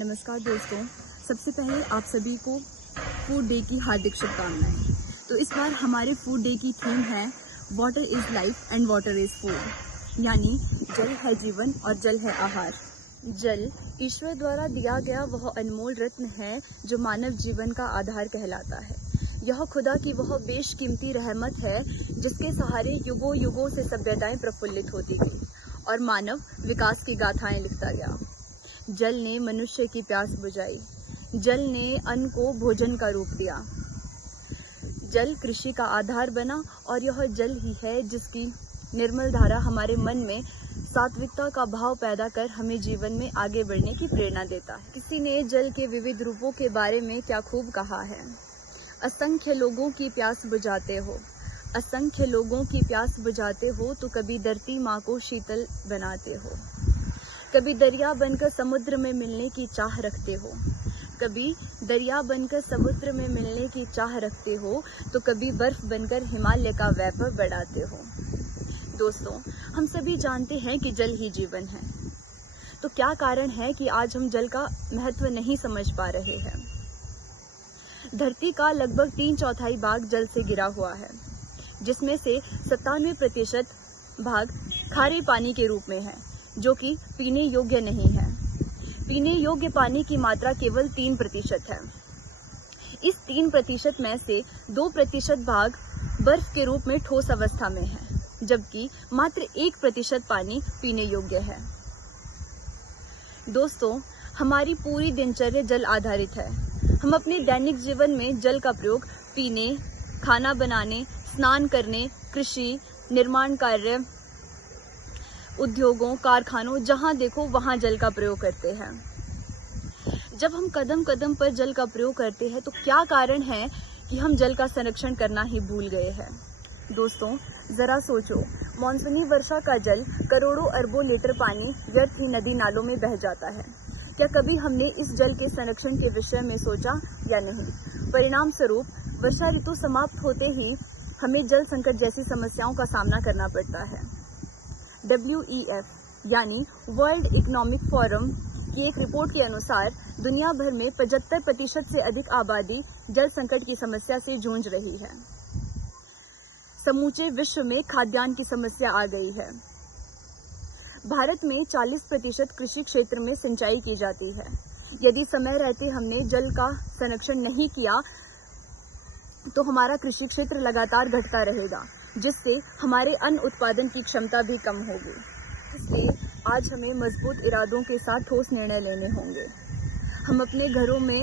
नमस्कार दोस्तों, सबसे पहले आप सभी को फूड डे की हार्दिक शुभकामनाएं। तो इस बार हमारे फूड डे की थीम है water is life and water is food, यानी जल है जीवन और जल है आहार। जल ईश्वर द्वारा दिया गया वह अनमोल रत्न है जो मानव जीवन का आधार कहलाता है। यह खुदा की वह बेशकीमती रहमत है जिसके सहारे युगों युगों से सभ्यताएं प्रफुल्लित होती गई और मानव विकास की गाथाएं लिखता गया। जल ने मनुष्य की प्यास बुझाई, जल ने अन्न को भोजन का रूप दिया, जल कृषि का आधार बना और यह जल ही है जिसकी निर्मल धारा हमारे मन में सात्विकता का भाव पैदा कर हमें जीवन में आगे बढ़ने की प्रेरणा देता है। किसी ने जल के विविध रूपों के बारे में क्या खूब कहा है, असंख्य लोगों की प्यास बुझाते हो, असंख्य लोगों की प्यास बुझाते हो तो कभी धरती माँ को शीतल बनाते हो, कभी दरिया बनकर समुद्र में मिलने की चाह रखते हो, कभी दरिया बनकर समुद्र में मिलने की चाह रखते हो तो कभी बर्फ बनकर हिमालय का वैभव बढ़ाते हो। दोस्तों, हम सभी जानते हैं कि जल ही जीवन है, तो क्या कारण है कि आज हम जल का महत्व नहीं समझ पा रहे हैं। धरती का लगभग 3/4 भाग जल से घिरा हुआ है, जिसमें से 97% भाग खारे पानी के रूप में है, जो कि पीने योग्य नहीं है। पीने योग्य पानी की मात्रा केवल 3% है। इस 3% में से 2% भाग बर्फ के रूप में ठोस अवस्था में है, जबकि मात्र 1% पानी पीने योग्य है। दोस्तों, हमारी पूरी दिनचर्या जल आधारित है। हम अपने दैनिक जीवन में जल का प्रयोग पीने, खाना बनाने, स्नान करने, कृषि, निर्माण कार्य, उद्योगों, कारखानों, जहां देखो वहां जल का प्रयोग करते हैं। जब हम कदम कदम पर जल का प्रयोग करते हैं तो क्या कारण है कि हम जल का संरक्षण करना ही भूल गए हैं। दोस्तों, जरा सोचो, मानसूनी वर्षा का जल करोड़ों अरबों लीटर पानी व्यर्थ ही नदी नालों में बह जाता है। क्या कभी हमने इस जल के संरक्षण के विषय में सोचा या नहीं। परिणाम स्वरूप वर्षा ऋतु समाप्त होते ही हमें जल संकट जैसी समस्याओं का सामना करना पड़ता है। WEF यानी वर्ल्ड इकोनॉमिक फोरम की एक रिपोर्ट के अनुसार दुनिया भर में 75% से अधिक आबादी जल संकट की समस्या से जूझ रही है। समूचे विश्व में खाद्यान्न की समस्या आ गई है। भारत में 40% कृषि क्षेत्र में सिंचाई की जाती है। यदि समय रहते हमने जल का संरक्षण नहीं किया तो हमारा कृषि क्षेत्र लगातार घटता रहेगा, जिससे हमारे अन्न उत्पादन की क्षमता भी कम होगी। इसलिए आज हमें मजबूत इरादों के साथ ठोस निर्णय लेने होंगे। हम अपने घरों में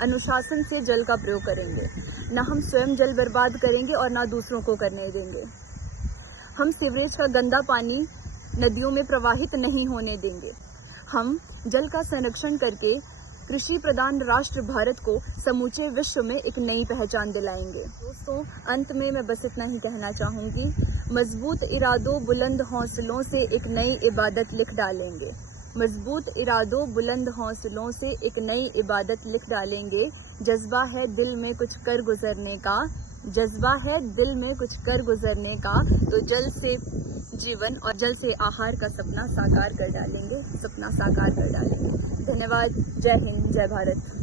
अनुशासन से जल का प्रयोग करेंगे, न हम स्वयं जल बर्बाद करेंगे और न दूसरों को करने देंगे। हम सीवरेज का गंदा पानी नदियों में प्रवाहित नहीं होने देंगे। हम जल का संरक्षण करके कृषि प्रधान राष्ट्र भारत को समूचे विश्व में एक नई पहचान दिलाएंगे। दोस्तों, अंत में मैं बस इतना ही कहना चाहूँगी, मजबूत इरादों बुलंद हौसलों से एक नई इबादत लिख डालेंगे। मजबूत इरादों बुलंद हौसलों से एक नई इबादत लिख डालेंगे। जज्बा है दिल में कुछ कर गुजरने का, जज्बा है दिल में कुछ कर गुजरने का, तो जल से जीवन और जल से आहार का सपना साकार कर डालेंगे, सपना साकार कर डालेंगे। धन्यवाद। जय हिंद, जय भारत।